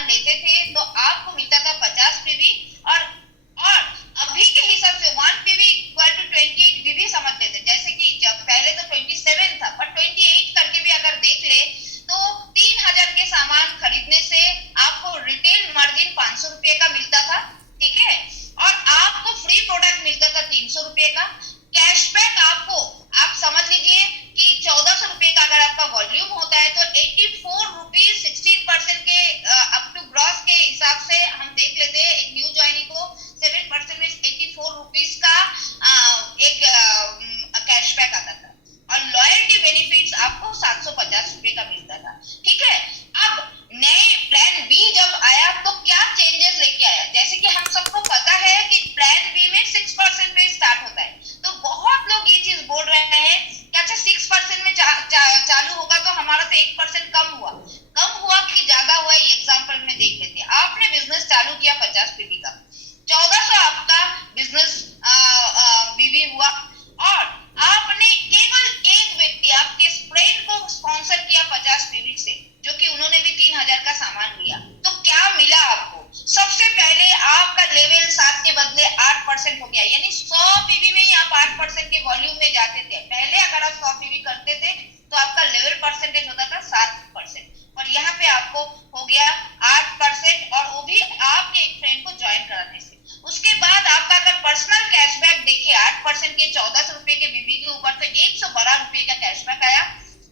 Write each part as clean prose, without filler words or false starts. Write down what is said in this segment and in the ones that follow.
सामान लेते थे तो आपको मिलता था 50 पीवी, और अभी के हिसाब से 1 पीवी इक्वल टू 28 पीवी समझ लेते। जैसे कि जब पहले तो 27 था, पर 28 करके भी अगर देख ले तो 3000 के सामान खरीदने से आपको रिटेल मार्जिन 500 रुपए का मिलता था, ठीक है, और आपको फ्री प्रोडक्ट मिलता था 300 रुपए का। कैशबैक आपको, आप समझ लीजिए कि 1400 रुपए का अगर आपका वॉल्यूम होता है तो 84 रुपीज 16% के अप टू ग्रॉस के हिसाब से हम देख लेते हैं। एक न्यू ज्वाइनी को 7% में 84 रुपीज का एक कैशबैक आता था, और लॉयल्टी बेनिफिट्स आपको 750 रुपए का मिलता था, ठीक है। अब नए प्लान बी जब आया तो क्या चेंजेस लेके आया, जैसे कि हम सबको पता है कि प्लान बी में 6% पे स्टार्ट होता है, तो बहुत लोग ये चीज बोल रहे हैं कि अच्छा 6% में चालू होगा तो हमारा तो 1% कम हुआ कि ज्यादा हुआ, ये एग्जांपल में देख लेते हैं। आपने बिजनेस चालू किया 50 पीवी का, 1400 आपका बिजनेस बीवी हुआ, और आपने केवल एक व्यक्ति आपके फ्रेंड को स्पॉन्सर किया 50 पीवी से, जो कि उन्होंने भी 3000 का सामान लिया, तो क्या मिला आपको? सबसे पहले आपका लेवल 7 के बदले 8% हो गया, यानी 100 पीवी में ही आप 8% के वॉल्यूम में जाते थे। पहले अगर आप 100 पीवी करते थे तो आपका लेवल परसेंटेज होता था 7%, और यहाँ पे आपको हो गया 8%, और वो भी आपके एक फ्रेंड को ज्वाइन कराने से। उसके बाद आपका अगर पर्सनल कैशबैक देखिए 8% के 1400 रुपए के बीबी के ऊपर तो 112 रुपए का कैशबैक आया।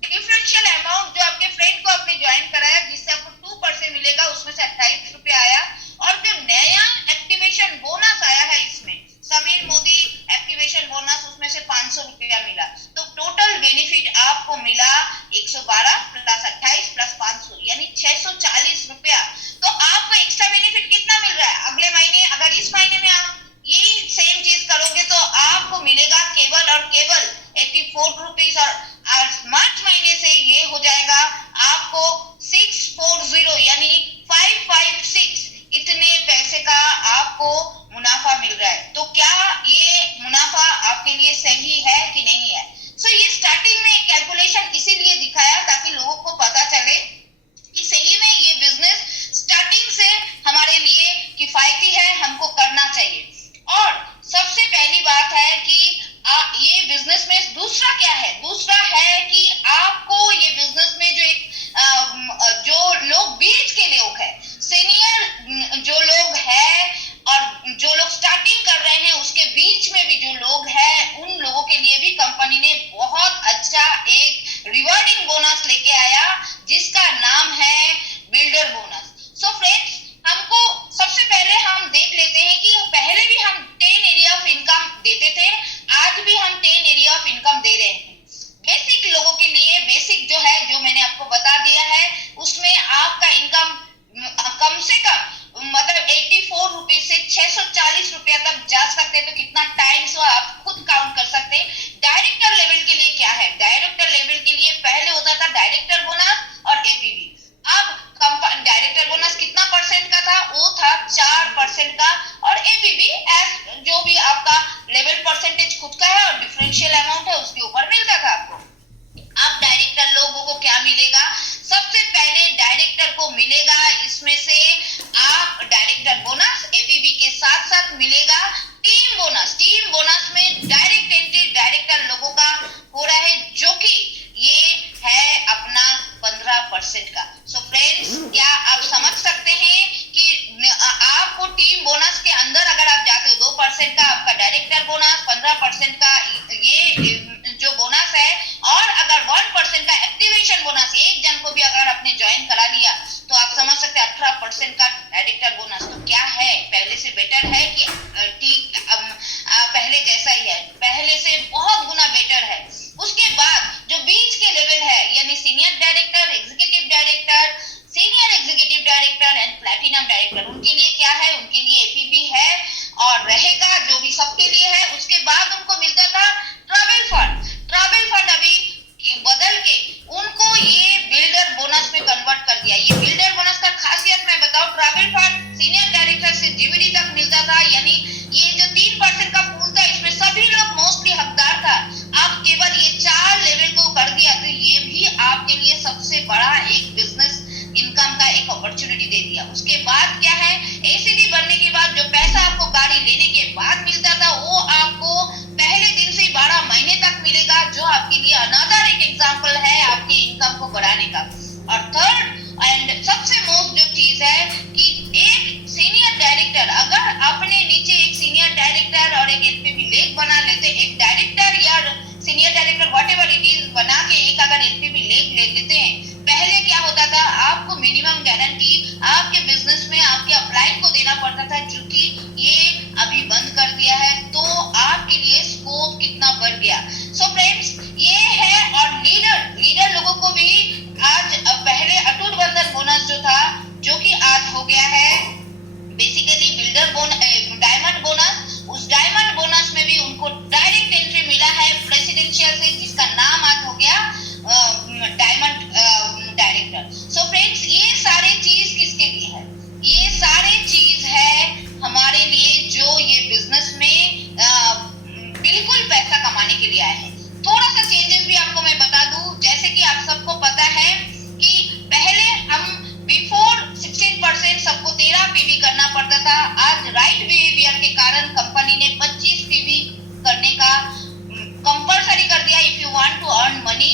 डिफरेंशियल अमाउंट जो आपके फ्रेंड को आपने ज्वाइन कराया जिससे आपको 2% मिलेगा, उसमें से 28 रुपए आया, और जो नया एक्टिवेशन बोनस आया है इसमें समीर मोदी एक्टिवेशन बोनस, उसमें से 500 रुपया मिला, तो टोटल बेनिफिट आपको मिला 112 प्लस 28 प्लस 500 यानी 640 रुपया। तो आपको एक्स्ट्रा बेनिफिट कितना मिल रहा है? अगले महीने अगर इस महीने में आप यही सेम चीज करोगे तो आपको मिलेगा केवल और केवल 84 रुपीज, और मार्च महीने से ये हो जाएगा आपको 640 यानी 556 इतने पैसे का आपको मुनाफा मिल रहा है। तो क्या ये मुनाफा आपके लिए सही है कि नहीं है? सो ये स्टार्टिंग में कैलकुलेशन इसीलिए दिखाया ताकि लोगों को पता चले कि सही में ये बिजनेस स्टार्टिंग से हमारे लिए किफायती है, हमको करना चाहिए। और सबसे पहली बात है कि ये बिजनेस में दूसरा क्या है? दूसरा है कि आपको ये बिजनेस में जो एक जो लोग बीच के लोग हैं, सीनियर जो लोग हैं और जो लोग स्टार्टिंग कर रहे हैं, उसके बीच में भी जो लोग हैं, उन लोगों के लिए भी कंपनी ने बहुत अच्छा एक रिवार्डिंग बोनस लेके आया जिसका नाम है बिल्डर बोनस। सो फ्रेंड्स, हमको सबसे पहले हम देख लेते हैं कि पहले भी हम 10 एरिया ऑफ इनकम देते थे, आज भी हम 10 एरिया ऑफ इनकम दे रहे हैं। बेसिक लोगों के लिए बेसिक जो है, जो मैंने आपको बता दिया है, उसमें आपका इनकम कम से कम मतलब 84 रुपीज से 640 रुपया तक जा सकते हैं। तो कितना टाइम्स हो आप खुद काउंट कर सकते हैं। डायरेक्टर लेवल के लिए क्या है? डायरेक्टर लेवल के लिए पहले होता था डायरेक्टर बोनस और एपीवी। अब डायरेक्टर बोनस कितना परसेंट का था? वो था 4% का, और एपीवी एज जो भी आपका लेवल परसेंटेज खुद का है और डिफरेंशियल अमाउंट है उसके ऊपर मिलता था आपको। अब डायरेक्टर लोगों को क्या मिलेगा? सबसे पहले डायरेक्टर को मिलेगा इसमें से आप डायरेक्टर बोनस, एपीवी के साथ साथ मिलेगा टीम बोनस। टीम बोनस में डायरेक्ट एंट्री डायरेक्टर लोगों का हो रहा है, जो कि ये है अपना 15% का। सो फ्रेंड्स, क्या आप समझ सकते हैं कि आपको टीम बोनस के अंदर अगर आप जाते हो 2% का आपका डायरेक्टर बोनस, 15% का ये जो बोनस है, और अगर 1% का एक्टिवेशन बोनस, एक जन को भी अगर आपने ज्वाइन करा लिया तो आप समझ सकते हैं 18% का डायरेक्टर बोनस। तो क्या है? पहले से बेटर है कि ठीक पहले जैसा ही है? पहले से बहुत गुना बेटर है। उसके बाद जो बीच के लेवल है यानी senior director, executive director, senior executive director and platinum director, उनके लिए क्या है? उनके लिए एपीबी है और रहेगा, जो भी सबके लिए है। उसके बाद उनको दिया। उसके बाद क्या है, एसीडी बनने के बाद जो पैसा आपको गाड़ी लेने के बाद मिलता था वो आपको पहले दिन से 12 महीने तक मिलेगा, जो आपके लिए अनदर एक एग्जांपल है आपके इनकम को बढ़ाने का। और थर्ड एंड सबसे मोस्ट जो चीज है कि एक सीनियर डायरेक्टर, अगर अपने नीचे एक सीनियर डायरेक्टर और एक एलपीवी लेग बना लेते, एक डायरेक्टर या senior director whatever it is बना के एक अगर एलपीवी लेग ले लेते हैं, पहले क्या होता था, आपको मिनिमम गारंटी आपके बिजनेस में आपके अपलाइन को देना पड़ता था, जो कि ये अभी बंद कर दिया है। तो आपके लिए स्कोप कितना बढ़ गया। सो फ्रेंड्स, ये है। और लीडर लोगों को भी आज पहले अटूट बंधन बोनस जो था, जो कि आज हो गया है बेसिकली बिल्डर डायमंड बोनस, उस डायमंड बोनस में भी उनको डायरेक्ट एंट्री मिला है प्रेसिडेंशियल से, जिसका नाम आज हो गया डायमंड डायरेक्टर। सो फ्रेंड्स, ये सारे चीज किसके लिए है? ये सारे चीज है हमारे लिए जो ये बिजनेस में बिल्कुल पैसा कमाने के लिए आए हैं। थोड़ा सा चेंजेस भी आपको मैं बता दूं, जैसे कि आप सबको पता है कि पहले हम बिफोर 16% सबको 13 पीवी करना पड़ता था। आज राइट बिहेवियर के कारण कंपनी ने 25 पीवी करने का कंपलसरी कर दिया, if you want to earn money,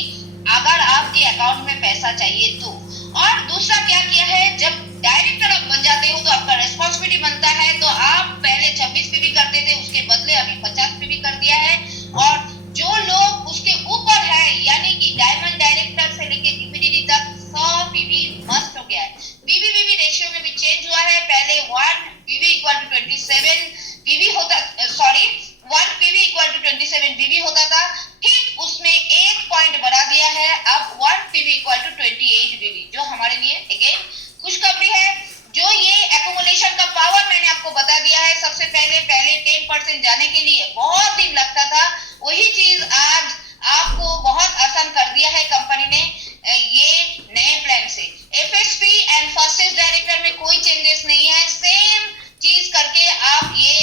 अगर आपके अकाउंट में पैसा चाहिए तो। और दूसरा क्या किया है, जब डायरेक्टर आप बन जाते हो तो आपका रेस्पॉन्सिबिलिटी बनता है, तो आप पहले 26 पीवी करते थे, उसके बदले अभी 50 पीवी कर दिया है। और जो लोग उसके ऊपर है, यानी कि डायमंड डायरेक्टर से लेके डीपीडीडी तक 100 पीवी मस्ट हो गया है। पीवी रेशियो में भी चेंज हुआ है। पहले 1 पीवी इक्वल टू 27 पीवी होता, sorry 1 PV equal to 27 PV होता था, ठीक उसमें 1 पॉइंट बढ़ा दिया है, अब 1 पीवी इक्वल टू 28 पीवी, जो हमारे लिए अगेन खुशखबरी है। जो ये एक्यूमुलेशन का पावर मैंने आपको बता दिया है, सबसे पहले 10% जाने के लिए बहुत दिन लगता था, वही चीज आज आपको बहुत आसान कर दिया है कंपनी ने ये नए प्लान से। एफएसपी एंड फर्स्ट डायरेक्टर में कोई चेंजेस नहीं है, सेम चीज करके आप ये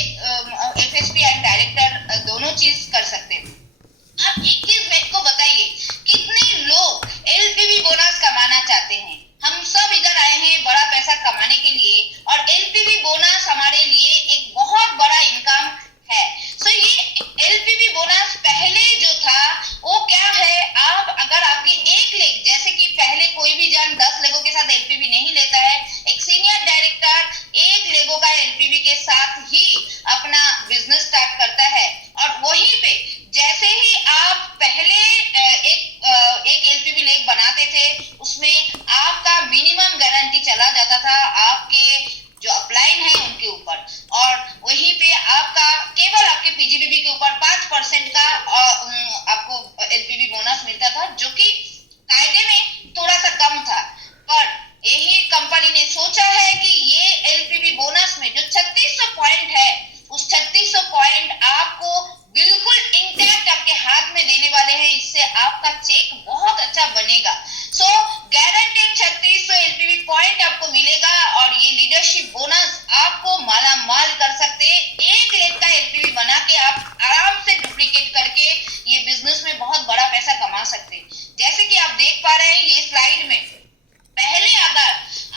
एफएसपी एंड डायरेक्टर दोनों चीज कर सकते हैं। अब एक चीज मेरे को बताइए, कितने लोग एलपीवी बोनस कमाना चाहते हैं? हम सब इधर आए हैं बड़ा पैसा कमाने के लिए, और एलपीवी बोनस हमारे लिए एक बहुत बड़ा इनकम है। सो ये एलपीवी बोनस पहले जो था वो क्या है, आप अगर आपके एक लेग, जैसे कि पहले कोई भी जन 10 लेगों के साथ एलपीवी नहीं लेता है, एक सीनियर डायरेक्टर एक लेगों का एलपीवी के साथ ही अपना बिजनेस स्टार्ट करता है। और वहीं पे जैसे ही आप पहले एक एलपीवी लेग बनाते थे, उसमें आपका मिनिमम गारंटी चला जाता था आपके जो अपलाइन है उनके ऊपर, और वहीं पे आपका केवल आपके पीजीबीबी के ऊपर 5% का आपको एलपीवी बोनस मिलता था, जो कि कायदे में थोड़ा सा कम था। पर यही कंपनी ने सोचा है कि ये एलपीवी बोनस में जो 3600 पॉइंट है, उस 3600 पॉइंट आपको बिल्कुल इंटैक्ट आपके हाथ में देने वाले हैं। इससे आपका चेक बहुत अच्छा बनेगा। सो गारंटेड 3600 एलपीवी पॉइंट आपको मिलेगा, और ये लीडरशिप बोनस आपको माला माल कर सकते हैं। एक लेग का एलपीवी बना के आप आराम से डुप्लीकेट करके ये बिजनेस में बहुत बड़ा पैसा कमा सकते हैं। जैसे कि आप देख पा रहे हैं ये स्लाइड में, पहले अगर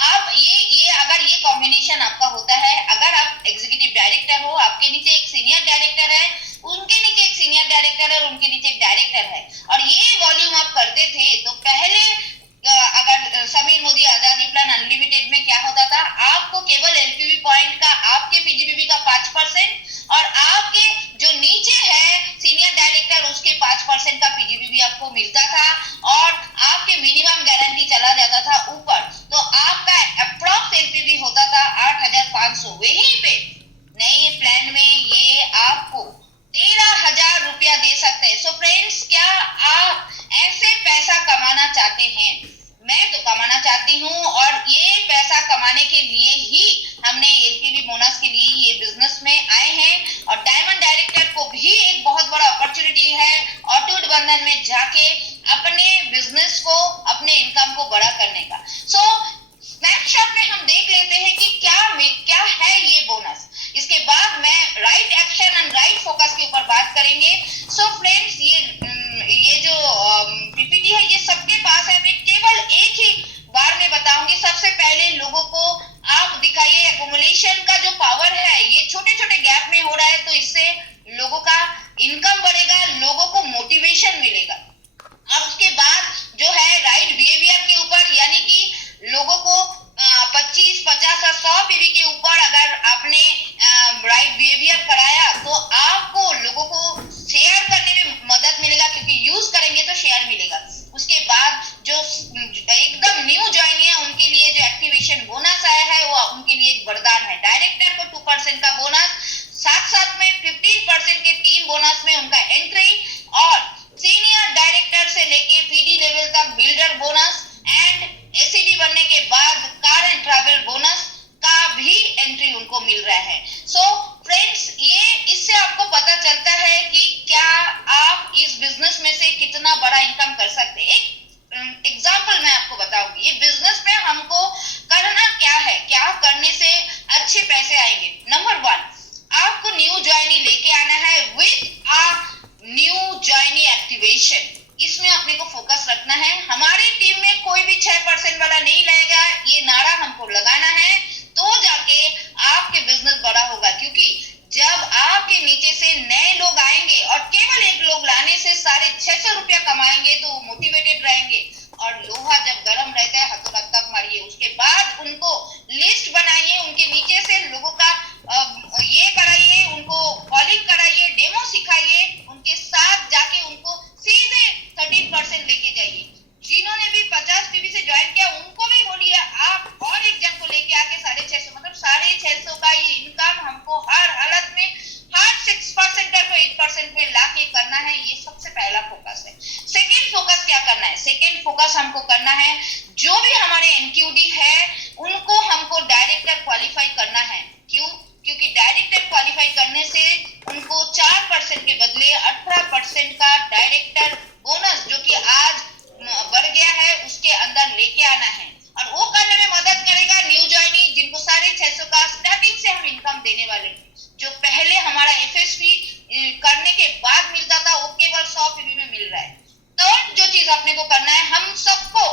आप ये कॉम्बिनेशन आपका होता है, अगर आप एग्जीक्यूटिव डायरेक्टर हो, आपके नीचे एक सीनियर डायरेक्टर है, उनके नीचे एक सीनियर डायरेक्टर है और उनके नीचे एक डायरेक्टर है, और ये वॉल्यूम आप करते थे, तो पहले अगर समीर मोदी आजादी प्लान अनलिमिटेड में क्या होता था, आपको केवल एलपीवी पॉइंट का आपके पीजीबीबी का 5% और आपके जो नीचे है सीनियर डायरेक्टर उसके 5% का पीजीबीबी आपको मिलता था, और आपके मिनिमम गारंटी चला जाता था ऊपर, तो आपका अप्रॉक्स एलपीवी होता था 8500। वहीं पे नए प्लान में ये आपको 13,000 रुपया दे सकते हैं। सो फ्रेंड्स, क्या आप ऐसे पैसा कमाना चाहते हैं? मैं तो कमाना चाहती हूँ, और ये पैसा कमाने के लिए ही हमने एलपीवी बोनस के लिए ये बिजनेस में आए हैं। और डायमंड डायरेक्टर को भी एक बहुत बड़ा अपॉर्चुनिटी है अटूट बंधन में जाके अपने बिजनेस को, अपने इनकम को बड़ा करने का। सो स्नैपशॉट में हम देख लेते हैं कि क्या है ये बोनस। इसके बाद मैं right action and right focus के ऊपर बात करेंगे। सो फ्रेंड्स, ये जो पीपीटी है ये सबके पास है, मैं केवल एक ही बार में बताऊंगी। सबसे पहले लोगों को छोटे छोटे गैप में हो रहा है, तो इससे लोगों का इनकम बढ़ेगा, लोगों को मोटिवेशन मिलेगा। अब उसके बाद जो है राइट बिहेवियर के ऊपर, यानी कि लोगों को 25, 50 और 100 पीवी के ऊपर अगर आपने राइट बिहेवियर कराया तो आपको लोगों को शेयर करने में मदद मिलेगा, क्योंकि यूज करेंगे तो शेयर मिलेगा। उसके बाद जो एकदम न्यू ज्वाइन है उनके लिए जो एक्टिवेशन बोनस आया है वो उनके लिए एक वरदान है। डायरेक्टर को 2% का बोनस, साथ साथ में 15% के टीम बोनस में उनका एंट्री, और सीनियर डायरेक्टर से लेके पीडी लेवल तक बिल्डर बोनस, एंड एसीडी बनने के बाद कार एंड ट्रैवल बोनस का भी एंट्री उनको मिल रहा है। सो फ्रेंड्स, ये इससे आपको पता चलता है कि क्या आप इस बिजनेस में से कितना बड़ा इनकम कर सकते हैं। एक एग्जांपल मैं आपको बताऊंगी, ये बिजनेस में हमको करना क्या है, क्या करने से अच्छे पैसे आएंगे। नंबर 1, आपको न्यू ज्वाइनी लेके आना है with a new joinee activation. इसमें अपने को फोकस रखना है। हमारी टीम में कोई भी 6% वाला नहीं लाएगा, ये नारा हमको लगाना है, तो जाके आपके बिजनेस बड़ा होगा। क्योंकि जब आपके नीचे से नए लोग आएंगे और केवल एक लोग लाने से सारे 600 रुपया कमाएंगे तो मोटिवेटेड रहेंगे। और लोहा जब गर्म रहता है हथौड़ा तब मारिए। उसके बाद उनको लिस्ट बनाइए, उनके नीचे से लोगों का ये कराइए, उनको कॉलिंग कराइए, डेमो सिखाइए, उनके साथ जाके उनको सीधे 13% लेके जाइए। जिन्होंने भी 50 पीवी से ज्वाइन किया उनको भी बोलिए आप और एक जन को लेके आके 650, मतलब 650 का ये इनकम हमको हर हालत में, हर 6% को 8% में लाके करना है। ये सबसे पहला फोकस है। सेकेंड फोकस क्या करना है? सेकेंड फोकस हमको करना है, जो भी हमारे एनक्यूडी है उनको हमको डायरेक्टर क्वालिफाई करना है। क्यों? क्योंकि डायरेक्टर क्वालिफाई करने से उनको 4% के बदले 18% का डायरेक्टर बोनस, जो कि आज बढ़ गया है, उसके अंदर लेके आना है। और वो करने में मदद करेगा न्यू ज्वाइनी, जिनको 650 का स्टार्टिंग से हम इनकम देने वाले हैं। जो पहले हमारा एफएसपी करने के बाद मिलता था वो केवल 100 पीवी में मिल रहा है। थर्ड जो चीज अपने को करना है, हम सबको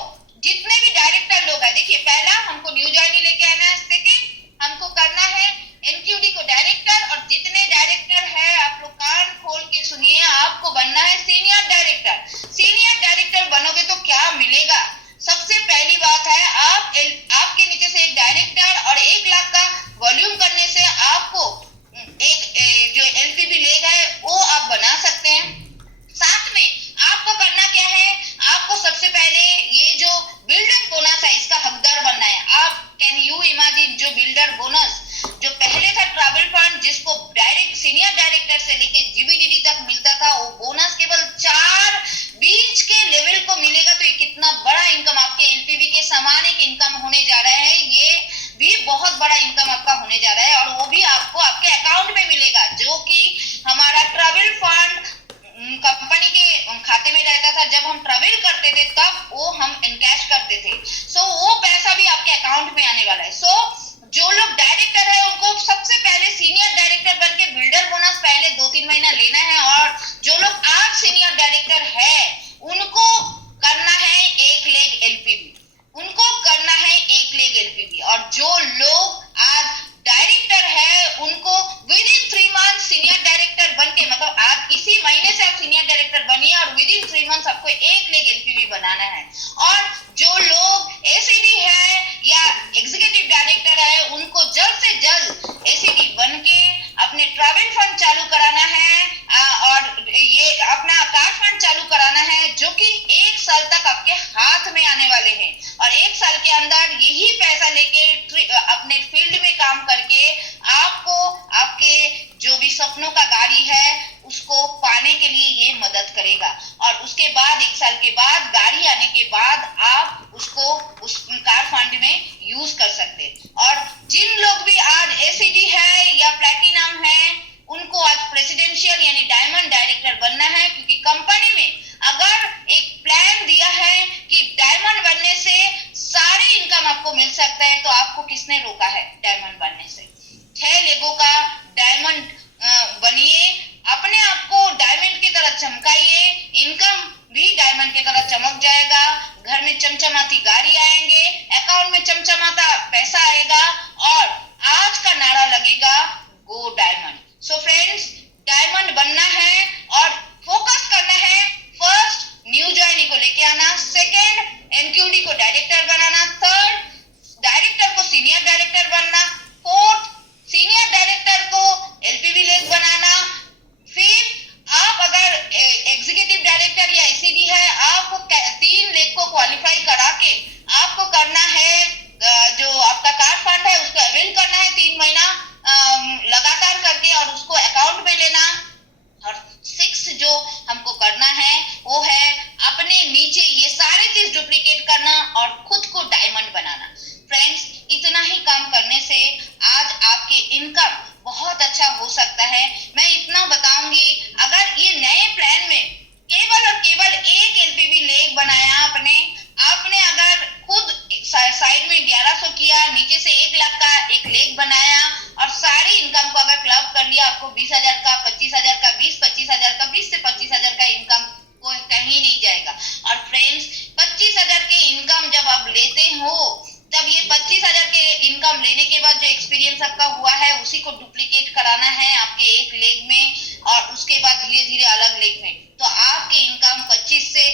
जितने भी डायरेक्टर लोग हैं, देखिए पहला हमको न्यू ज्वाइनी लेके आना है, सेकेंड हमको करना है एनक्यूडी को डायरेक्टर, और जितने डायरेक्टर है आप लोग कान खोल के सुनिए, आपको बनना है सीनियर डायरेक्टर। सीनियर डायरेक्टर बनोगे तो क्या मिलेगा? सबसे पहली बात है, आपके नीचे से एक डायरेक्टर और 1 लाख का वॉल्यूम करने से आपको एक जो एलपीबी लेगा है वो आप बना सकते हैं। साथ में आपको करना क्या है, आपको सबसे पहले ये जो बिल्डर बोनस है इसका हकदार बनना है। आप कैन यू इमेजिन, जो बिल्डर बोनस जो पहले था ट्रैवल फंड, जिसको डायरेक्ट सीनियर डायरेक्टर से लेके जीबीडीडी तक मिलता था, वो बोनस केवल 4 बीच के लेवल को मिलेगा। तो ये कितना बड़ा इनकम आपके एलपीबी के समान एक इनकम होने जा रहा है। ये भी बहुत बड़ा इनकम आपका होने जा रहा है, और वो भी आपको आपके अकाउंट में मिलेगा, जो कि हमारा ट्रैवल फंड कंपनी के खाते में रहता था। जब हम ट्रैवल करते थे तब वो हम इनकैश करते थे। सो वो पैसा भी आपके अकाउंट में आने वाला है। सो जो लोग डायरेक्टर है उनको सबसे पहले सीनियर डायरेक्टर बनके बिल्डर बोनस पहले 2-3 महीना लेना है, और जो लोग आज सीनियर डायरेक्टर है उनको करना है 1 लेग एलपीबी, उनको करना है 1 लेग एलपीबी। और जो लोग आज डायरेक्टर है उनको with in 3 month senior director बनके, मतलब आज इसी महीने से आप सीनियर डायरेक्टर बनिए और विद इन 3 मंथ आपको 1 लेग एलपीबी बनाना है। और जो लोग एसीडी है या एग्जीक्यूटिव डायरेक्टर है उनको जल्द से जल्द एसीडी बनके अपने ट्रैवल फंड चालू कराना है, और ये अपना कार फंड चालू कराना है, जो कि 1 साल तक आपके हाथ में आने वाले हैं। और 1 साल के अंदर यही पैसा लेके अपने फील्ड में काम करके आपको आपके जो भी सपनों का गाड़ी है उसको पाने के लिए ये मदद करेगा। और उसके बाद 1 साल के बाद गाड़ी आने के बाद आप उसको उस कार फंड में यूज कर सकते हैं। और जिन लोग भी आज एसीडी है या प्लैटिनम है उनको आज प्रेसिडेंशियल यानी डायमंड डायरेक्टर बनना है, क्योंकि कंपनी में अगर एक प्लान दिया है कि डायमंड बनने से सारे इनकम आपको मिल सकता है, तो आपको किसने रोका है डायमंड बनने से? 6 लेगों का डायमंड बनिए, अपने आप को डायमंड की तरह चमकाइए, इनकम भी डायमंड की तरह चमक जाएगा, घर में चमचमाती गाड़ी आएंगे, अकाउंट में चमचमाता पैसा आएगा, और आज का नारा लगेगा गो और उसको अकाउंट में लेना। और 6 जो हमको करना है वो है अपने नीचे ये सारे चीज डुप्लीकेट करना और खुद को डायमंड बनाना। फ्रेंड्स, इतना ही काम करने से आज आपके इनकम बहुत अच्छा हो सकता है। मैं इतना बताऊंगी, अगर ये नए प्लान में केवल और केवल एक एलपीवी लेग बनाया आपने अगर खुद साइड में 1100 किया, नीचे से 1 लाख का एक लेग बनाया और सारी इनकम को अगर क्लब कर लिया, आपको 20,000 का, 25,000 का, 20-25,000 का, 20 से 25,000 का इनकम कोई कहीं नहीं जाएगा। और फ्रेंड्स, 25,000 के इनकम जब आप लेते हो, जब ये 25,000 के इनकम लेने के बाद जो एक्सपीरियंस आपका हुआ है उसी को डुप्लीकेट कराना है आपके एक लेग में और उसके बाद धीरे धीरे अलग लेग में, तो आपके इनकम 25 से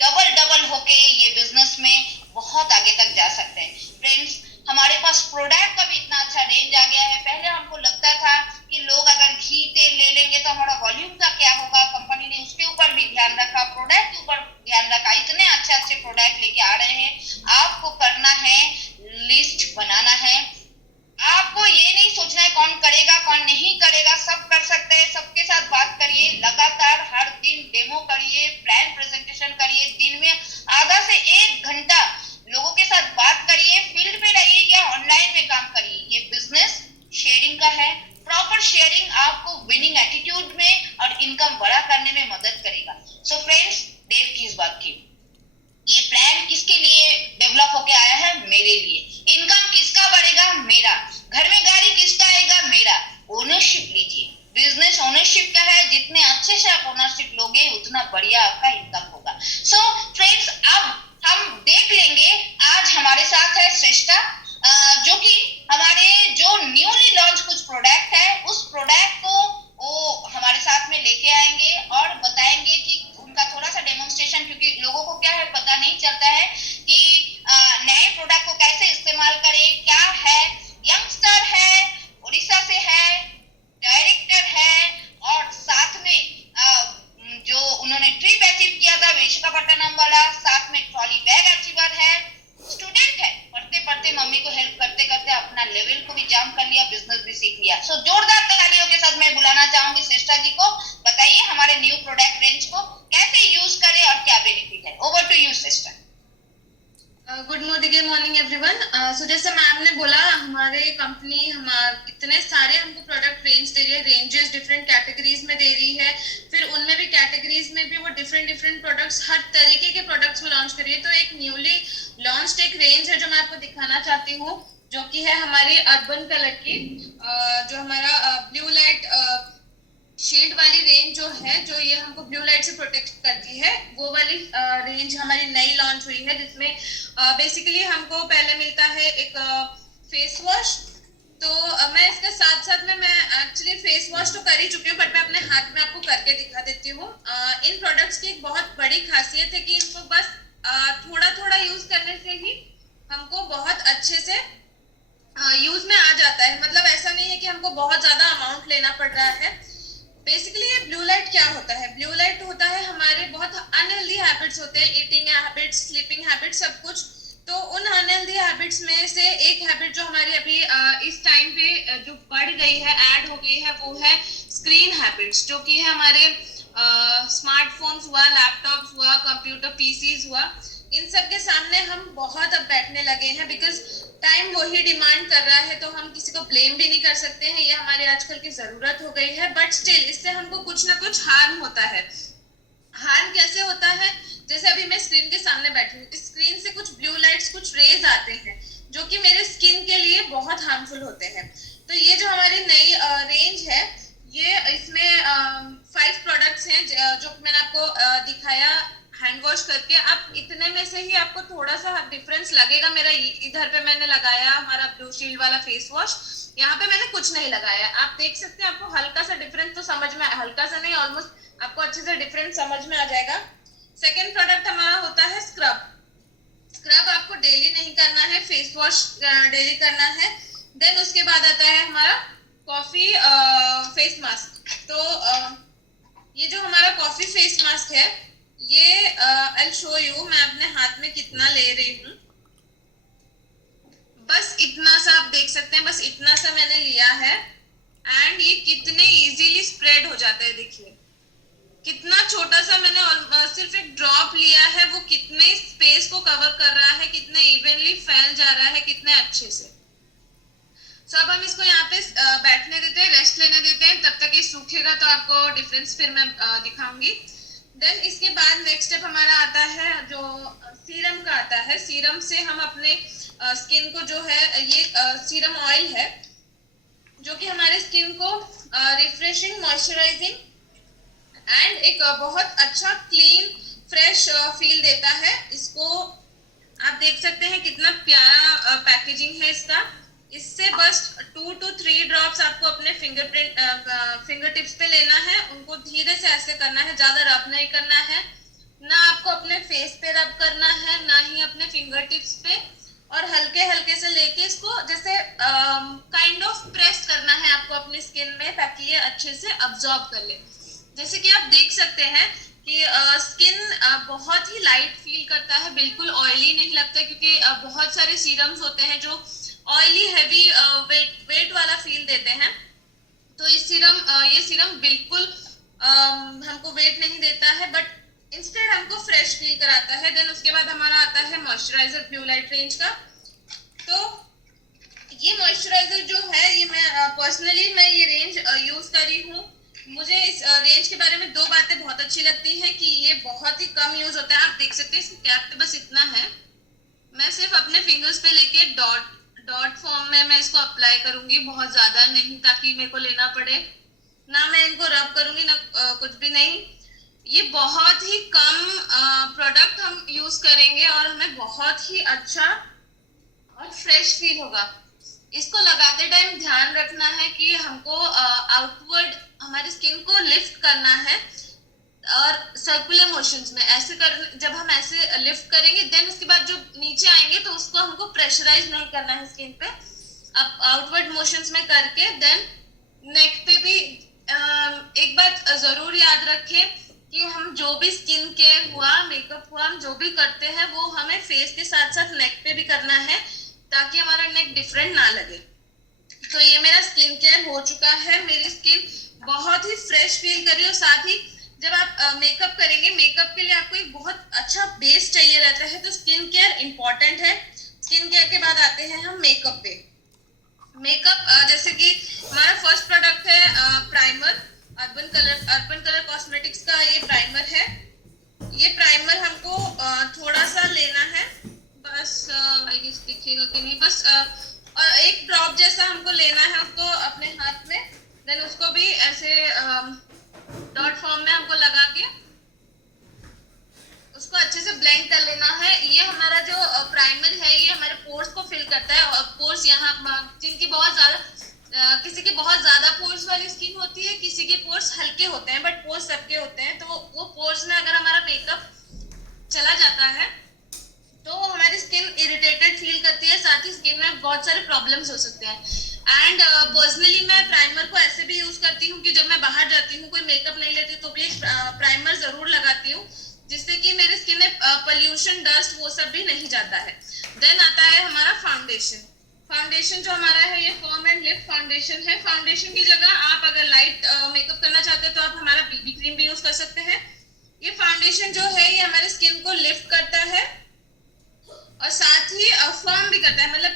डबल होके ये बिजनेस में बहुत आगे तक जा सकते हैं। फ्रेंड्स, हमारे पास प्रोडक्ट का भी इतना अच्छा रेंज आ गया है। पहले हमको लगता था कि लोग अगर घी तेल ले लेंगे तो हमारा वॉल्यूम का क्या होगा, कंपनी ने उसके ऊपर भी ध्यान रखा, प्रोडक्ट के ऊपर ध्यान रखा, इतने अच्छे अच्छे प्रोडक्ट लेके आ रहे हैं। आपको करना है, लिस्ट बनाना है, आपको ये नहीं सोचना है कौन करेगा कौन नहीं करेगा, सब कर सकते हैं। सबके साथ बात करिए, लगातार हर दिन डेमो करिए, प्लान प्रेजेंटेशन करिए, दिन में आधा से 1 घंटा लोगों के साथ बात करिए, फील्ड में रहिए या ऑनलाइन में काम करिए। ये बिजनेस शेयरिंग का है। प्रॉपर शेयरिंग आपको विनिंग एटीट्यूड में और इनकम बड़ा करने में मदद करेगा। सो फ्रेंड्स, देर की इस बात की, ये प्लान किसके लिए डेवलप होके आया है? मेरे लिए। इनकम किसका बढ़ेगा? मेरा। घर में गाड़ी किसका आएगा? मेरा। ओनरशिप लीजिए, बिजनेस ओनरशिप का है। जितने अच्छे से आप ओनरशिप लोगे उतना बढ़िया आपका इनकम होगा। सो फ्रेंड्स, अब हम देख लेंगे, आज हमारे साथ है श्रेष्ठा, जो कि हमारे जो न्यूली लॉन्च कुछ प्रोडक्ट है उस प्रोडक्ट को वो हमारे साथ में लेके आएंगे और बताएंगे कि उनका थोड़ा सा डेमोन्स्ट्रेशन, क्योंकि लोगों को क्या है पता नहीं चलता है कि नए प्रोडक्ट को कैसे इस्तेमाल करें, क्या है। यंगस्टर है, उड़ीसा से है, डायरेक्टर है और साथ में जो उन्होंने ट्रिप अचीव किया था विशाखापट्टनम वाला, साथ में ट्रॉली बैग अचीवर है, स्टूडेंट है, पढ़ते पढ़ते मम्मी को हेल्प करते करते अपना लेवल को भी जाम कर लिया, बिजनेस भी सीख लिया। सो जोरदार तालियों के साथ मैं बुलाना चाहूंगी श्रेष्ठा जी को। बताइए हमारे न्यू प्रोडक्ट रेंज को कैसे यूज करें और क्या बेनिफिट है। Over to you Shreshtha. Good morning everyone. So जैसे मैम ने बोला, हमारे कंपनी इतने सारे हमको प्रोडक्ट रेंज दे रही है, रेंजेस डिफरेंट कैटेगरीज में दे रही है, फिर उनमें भी कैटेगरीज में भी वो डिफरेंट प्रोडक्ट्स, हर तरीके के प्रोडक्ट्स में लॉन्च करी है। तो एक न्यूली लॉन्च्ड एक रेंज है जो मैं आपको दिखाना चाहती हूँ, जो कि है हमारी अर्बन कलर की, जो हमारा ब्लू लाइट शील्ड वाली रेंज जो है, जो ये हमको ब्लू लाइट से प्रोटेक्ट करती है, वो वाली रेंज हमारी नई लॉन्च हुई है, जिसमें बेसिकली हमको पहले मिलता है एक फेस वॉश। तो मैं इसके साथ साथ में मैं एक्चुअली फेस वॉश तो कर ही चुकी हूँ, बट मैं अपने हाथ में आपको करके दिखा देती हूँ। इन प्रोडक्ट्स की एक बहुत बड़ी खासियत है कि इनको बस थोड़ा थोड़ा यूज करने से ही हमको बहुत अच्छे से यूज में आ जाता है। मतलब ऐसा नहीं है कि हमको बहुत ज्यादा अमाउंट लेना पड़ रहा है। बेसिकली ये ब्लू लाइट क्या होता है? ब्लू लाइट होता है हमारे बहुत अनहेल्दी हैबिट्स होते हैं, ईटिंग हैबिट्स, स्लीपिंग हैबिट्स, सब कुछ। तो उन अनहेल्दी हैबिट्स में से एक हैबिट जो हमारी अभी इस टाइम पे जो बढ़ गई है, ऐड हो गई है, वो है स्क्रीन हैबिट्स, जो कि है हमारे स्मार्टफोन्स हुआ, लैपटॉप्स हुआ, कंप्यूटर पीसीज हुआ, इन सब के सामने हम बहुत अब बैठने लगे हैं, बिकॉज टाइम वही डिमांड कर रहा है। तो हम किसी को ब्लेम भी नहीं कर सकते हैं, ये हमारे आजकल की जरूरत हो गई है। बट स्टिल इससे हमको कुछ ना कुछ हार्म होता है। हार्म कैसे होता है? जैसे अभी मैं स्क्रीन के सामने बैठी हूँ, स्क्रीन से कुछ ब्लू लाइट्स, कुछ रेज आते हैं जो कि मेरे स्किन के लिए बहुत हार्मफुल होते हैं। तो ये जो हमारी नई रेंज है, ये इसमें 5 प्रोडक्ट्स हैं जो मैंने आपको दिखाया हैंड वॉश करके। आप इतने में से ही आपको थोड़ा सा डिफरेंस लगेगा। मेरा इधर पे मैंने लगाया हमारा ब्लू शील्ड वाला फेस वॉश, यहाँ पे मैंने कुछ नहीं लगाया। आप देख सकते हैं, आपको हल्का सा डिफरेंस तो समझ में, हल्का सा नहीं, ऑलमोस्ट आपको अच्छे से डिफरेंस समझ में आ जाएगा। सेकेंड प्रोडक्ट हमारा होता है स्क्रब। स्क्रब आपको डेली नहीं करना है, फेस वॉश डेली करना है। देन उसके बाद आता है हमारा कॉफी फेस मास्क। तो ये जो हमारा कॉफी फेस मास्क है, ये आई शो यू, मैं अपने हाथ में कितना ले रही हूँ। बस इतना सा आप देख सकते हैं, बस इतना सा मैंने लिया है। एंड ये कितने इजीली स्प्रेड हो जाता है। देखिए कितना छोटा सा मैंने सिर्फ एक ड्रॉप लिया है, वो कितने स्पेस को कवर कर रहा है, कितने इवनली फैल जा रहा है, कितने अच्छे से। सो अब हम इसको यहाँ पे बैठने देते हैं, रेस्ट लेने देते हैं, तब तक ये सूखेगा तो आपको डिफरेंस फिर मैं दिखाऊंगी। देन इसके बाद नेक्स्ट स्टेप हमारा आता है जो सीरम का आता है। सीरम से हम अपने स्किन को जो है, ये सीरम ऑयल है जो कि हमारे स्किन को रिफ्रेशिंग, मॉइस्चराइजिंग एंड एक बहुत अच्छा क्लीन फ्रेश फील देता है। इसको आप देख सकते हैं कितना प्यारा पैकेजिंग है इसका। इससे बस 2 to 3 ड्रॉप्स आपको अपने फिंगर टिप्स पे लेना है, उनको धीरे से ऐसे करना है, ज्यादा रब नहीं करना है, ना आपको अपने फेस पे रब करना है, ना ही अपने फिंगर टिप्स पे, और हल्के हल्के से लेके इसको जैसे काइंड ऑफ प्रेस करना है आपको अपनी स्किन में, ताकि ये अच्छे से अब्सॉर्ब कर ले। जैसे कि आप देख सकते हैं कि स्किन बहुत ही लाइट फील करता है, बिल्कुल ऑयली नहीं लगता, क्योंकि बहुत सारे सीरम्स होते हैं जो ऑयली हैवी वेट वाला फील देते हैं। तो ये सीरम बिल्कुल हमको वेट नहीं देता है, बट इंस्टेड हमको फ्रेश फील कराता है। देन उसके बाद हमारा आता है मॉइस्चराइजर ब्लू लाइट रेंज का। तो ये मॉइस्चराइजर जो है, ये मैं पर्सनली ये रेंज यूज करी हूँ। मुझे इस रेंज के बारे में 2 बातें बहुत अच्छी लगती हैं कि ये बहुत ही कम यूज होता है। आप देख सकते हैं इसकी कैप पे बस इतना है, मैं सिर्फ अपने फिंगर्स पे लेके डॉट फॉर्म में मैं इसको अप्लाई करूंगी, बहुत ज्यादा नहीं, ताकि मेरे को लेना पड़े ना, मैं इनको रब करूंगी ना कुछ भी नहीं। ये बहुत ही कम प्रोडक्ट हम यूज करेंगे और हमें बहुत ही अच्छा और फ्रेश फील होगा। इसको लगाते टाइम ध्यान रखना है कि हमको आउटवर्ड हमारी स्किन को लिफ्ट करना है, और सर्कुलर मोशंस में ऐसे कर, जब हम ऐसे लिफ्ट करेंगे देन उसके बाद जो नीचे आएंगे तो उसको हमको प्रेशराइज नहीं करना है स्किन पे, अब आउटवर्ड मोशंस में करके। देन नेक पे भी एक बात जरूर याद रखें कि हम जो भी स्किन केयर हुआ, मेकअप हुआ, हम जो भी करते हैं वो हमें फेस के साथ साथ नेक पे भी करना है, ताकि हमारा नेक डिफरेंट ना लगे। तो ये मेरा स्किन केयर हो चुका है, मेरी स्किन बहुत ही फ्रेश फील कर रही है। और साथ ही जब आप मेकअप करेंगे, मेकअप के लिए आपको एक बहुत अच्छा बेस चाहिए रहता है, तो स्किन केयर इंपॉर्टेंट है। स्किन केयर के बाद आते हैं हम मेकअप पे। मेकअप जैसे कि हमारा फर्स्ट प्रोडक्ट है प्राइमर, अर्बन कलर कॉस्मेटिक्स का ये प्राइमर है। ये प्राइमर हमको थोड़ा सा लेना है, बस आई गेस दिखेगा कि नहीं, बस और एक ड्रॉप जैसा हमको लेना है उसको अपने हाथ में। देन उसको भी ऐसे डॉट फॉर्म में हमको लगा के उसको अच्छे से ब्लेंड कर लेना है। ये हमारा जो प्राइमर है ये हमारे पोर्स को फिल करता है, और पोर्स यहाँ जिनकी बहुत ज्यादा किसी की बहुत ज्यादा पोर्स वाली स्किन होती है, किसी के पोर्स हल्के होते हैं, बट पोर्स सबके होते हैं। तो वो पोर्स में अगर हमारा मेकअप चला जाता है तो हमारी स्किन इरिटेटेड फील करती है, साथ ही स्किन में बहुत सारे प्रॉब्लम्स हो सकते हैं। एंड पर्सनली मैं प्राइमर को ऐसे भी यूज करती हूँ कि जब मैं बाहर जाती हूँ, कोई मेकअप नहीं लेती तो भी प्राइमर जरूर लगाती हूँ, जिससे कि मेरे स्किन में पोल्यूशन, डस्ट वो सब भी नहीं जाता है। देन आता है हमारा फाउंडेशन। फाउंडेशन जो हमारा है ये फर्म एंड लिफ्ट फाउंडेशन है। फाउंडेशन की जगह आप अगर लाइट मेकअप करना चाहते हैं तो आप हमारा बीबी क्रीम भी यूज कर सकते हैं। ये फाउंडेशन जो है ये हमारे स्किन को लिफ्ट करता है और साथ ही फर्म भी करता है, मतलब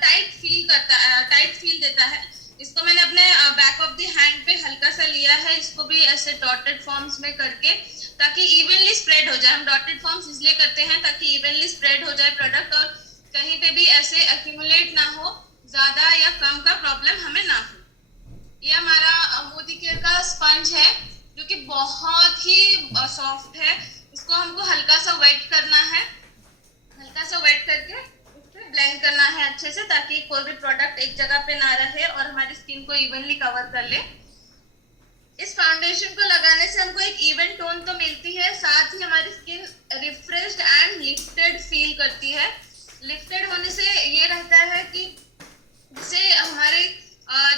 टाइट फील देता है। इसको मैंने अपने बैक ऑफ द हैंड पे हल्का सा लिया है, इसको भी ऐसे डॉटेड फॉर्म्स में करके, ताकि इवनली स्प्रेड हो जाए। हम डॉटेड फॉर्म्स इसलिए करते हैं ताकि इवनली स्प्रेड हो जाए प्रोडक्ट, और कहीं पे भी ऐसे एक्यूमुलेट ना हो, ज्यादा या कम का प्रॉब्लम हमें ना हो। ये हमारा मोदी केयर का स्पंज है जो कि बहुत ही सॉफ्ट है। इसको हमको हल्का सा वेट करना है, हल्का सा वेट करके उससे ब्लेंड करना है अच्छे से, ताकि कोई भी प्रोडक्ट एक जगह पे ना रहे और हमारी स्किन को इवनली कवर कर ले। इस फाउंडेशन को लगाने से हमको एक इवन टोन तो मिलती है, साथ ही हमारी skin refreshed and lifted feel करती है। लिफ्टेड होने से ये रहता है कि जैसे हमारे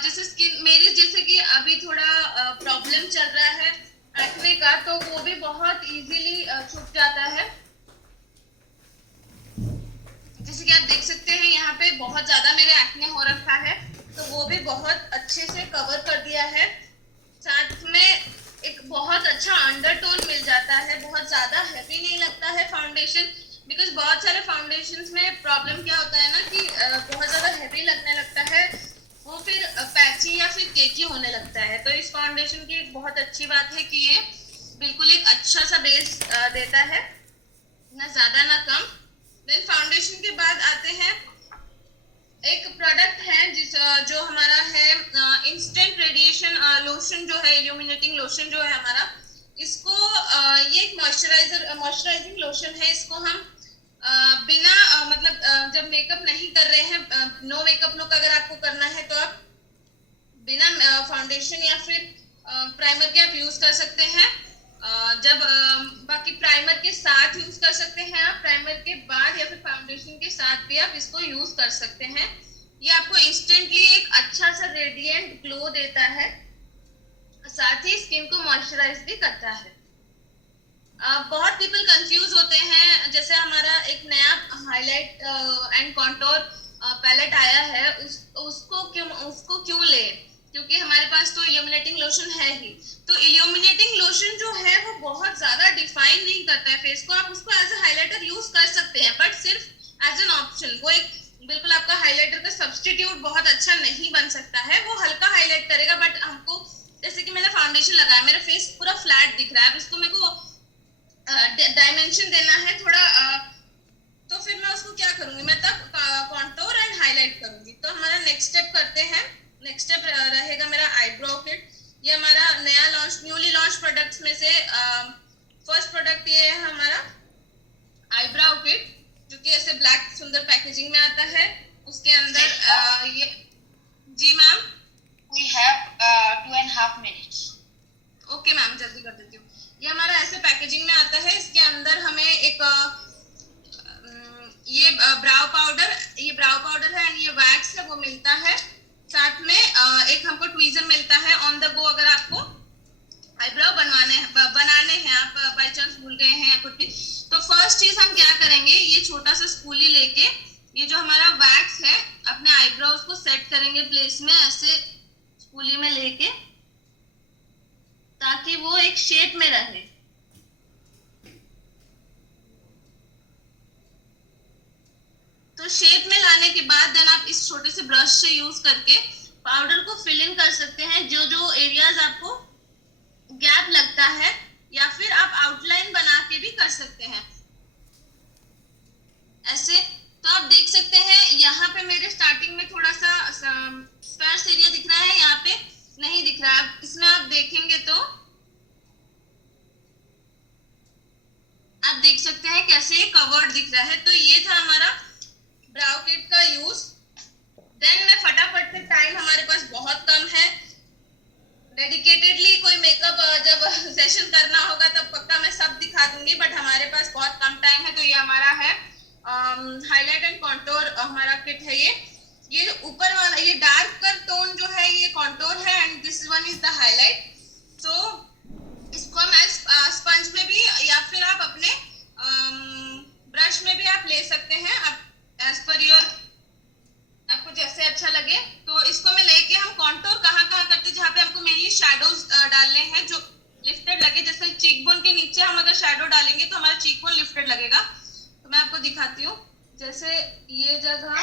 जैसे स्किन मेरी, जैसे कि अभी थोड़ा प्रॉब्लम चल रहा है एक्ने का, तो वो भी बहुत इजीली छुप जाता है। जैसे कि आप देख सकते हैं यहाँ पे बहुत ज्यादा मेरे एक्ने हो रखा है, तो वो भी बहुत अच्छे से होने लगता है। तो इस फाउंडेशन की एक बहुत अच्छी बात है कि ये बिल्कुल एक अच्छा सा बेस देता है, ना ज्यादा ना कम। देन फाउंडेशन के बाद आते हैं, एक प्रोडक्ट है जो हमारा है इंस्टेंट रेडिएशन लोशन जो है, इल्यूमिनेटिंग लोशन जो है हमारा, इसको ये एक मॉइस्चराइजिंग लोशन है। इसको हम बिना मतलब जब मेकअप नहीं कर रहे हैं, नो मेकअप लुक अगर आपको करना है तो आप बिना फाउंडेशन या फिर प्राइमर के आप यूज कर सकते हैं। जब बाकी प्राइमर के साथ यूज कर सकते हैं आप, प्राइमर के बाद या फिर फाउंडेशन के साथ भी आप इसको यूज कर सकते हैं। ये आपको इंस्टेंटली एक अच्छा सा रेडिएंट ग्लो देता है, साथ ही स्किन को मॉइस्चराइज भी करता है। बहुत पीपल कंफ्यूज होते हैं, जैसे हमारा एक नया हाईलाइट एंड कॉन्टोर पैलेट आया है, उसको क्यों ले, क्योंकि हमारे पास तो इल्यूमिनेटिंग लोशन है ही। तो इल्यूमिनेटिंग लोशन जो है वो बहुत ज्यादा डिफाइन नहीं करता है फेस को, आप उसको एज अ हाइलाइटर यूज कर सकते हैं, बट सिर्फ एज एन ऑप्शन। वो एक बिल्कुल आपका हाइलाइटर का सब्स्टिट्यूट बहुत अच्छा नहीं बन सकता है। वो हल्का हाईलाइट करेगा, बट हमको जैसे कि मैंने फाउंडेशन लगाया, मेरा फेस पूरा फ्लैट दिख रहा है, अब इसको मेरे को डायमेंशन देना है थोड़ा, तो फिर मैं उसको क्या करूंगी, मैं तब कॉन्टोर एंड हाईलाइट करूंगी। तो हमारा नेक्स्ट स्टेप करते हैं। नेक्स्ट स्टेप रहेगा मेरा आईब्रो किट। ये हमारा न्यूली लॉन्च प्रोडक्ट्स में से फर्स्ट प्रोडक्ट ये है हमारा आईब्रो किट, जो कि ऐसे ब्लैक सुंदर पैकेजिंग में आता है। उसके अंदर ये जी ma'am, We have 2.5 minutes. Okay ma'am, जल्दी कर देती हूँ। ये हमारा ऐसे पैकेजिंग में आता है। इसके अंदर हमें एक ये ब्राउ पाउडर है एंड ये वैक्स है, वो मिलता है। साथ में एक हमको ट्वीजर मिलता है ऑन द गो, अगर आपको आईब्रो बनाने हैं, आप बाय चांस भूल गए हैं या कुछ भी। तो फर्स्ट चीज हम क्या करेंगे, ये छोटा सा स्पूली लेके ये जो हमारा वैक्स है अपने आईब्रोज को सेट करेंगे प्लेस में, ऐसे स्पूली में लेके, ताकि वो एक शेप में रहे। तो शेप में लाने के बाद देन आप इस छोटे से ब्रश से यूज करके पाउडर को फिल इन कर सकते हैं, जो जो एरियाज आपको गैप लगता है, या फिर आप आउटलाइन बना के भी कर सकते हैं ऐसे। तो आप देख सकते हैं यहाँ पे मेरे स्टार्टिंग में थोड़ा सा स्पर्श एरिया दिख रहा है, यहाँ पे नहीं दिख रहा है। इसमें आप देखेंगे तो आप देख सकते हैं कैसे कवर्ड दिख रहा है। तो ये था हमारा ब्राउ किट का यूज। देन मैं फटाफट से, टाइम हमारे पास बहुत कम है, डेडिकेटेडली कोई मेकअप जब सेशन करना होगा तब पक्का मैं सब दिखा दूंगी, बट हमारे पास बहुत कम टाइम है। तो ये हमारा है हाईलाइट एंड कॉन्टोर हमारा किट है। ये ऊपर वाला ये डार्कर टोन जो है ये कॉन्टोर है and this one is the highlight. तो इसको हम स्पंज में भी या फिर आप अपने ब्रश में भी आप ले सकते हैं, आप एज पर योर, आपको जैसे अच्छा लगे। तो इसको मैं लेके हम कॉन्टोर कहाँ करते हैं, जहाँ पे हमको मेनली शैडोज डालने हैं जो लिफ्टेड लगे। जैसे चीक बोन के नीचे हम अगर शैडो डालेंगे तो हमारा चीक बोन लिफ्टेड लगेगा। तो मैं आपको दिखाती हूँ, जैसे ये जगह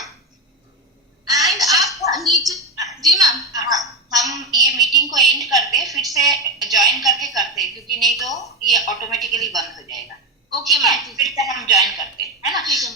एंड आप नीचे। जी मैम, हम ये मीटिंग को एंड करते, फिर से ज्वाइन करके करते, क्योंकि नहीं तो ये ऑटोमेटिकली बंद हो जाएगा। ओके मैम, फिर से हम ज्वाइन करते हैं, है ना? ठीक है।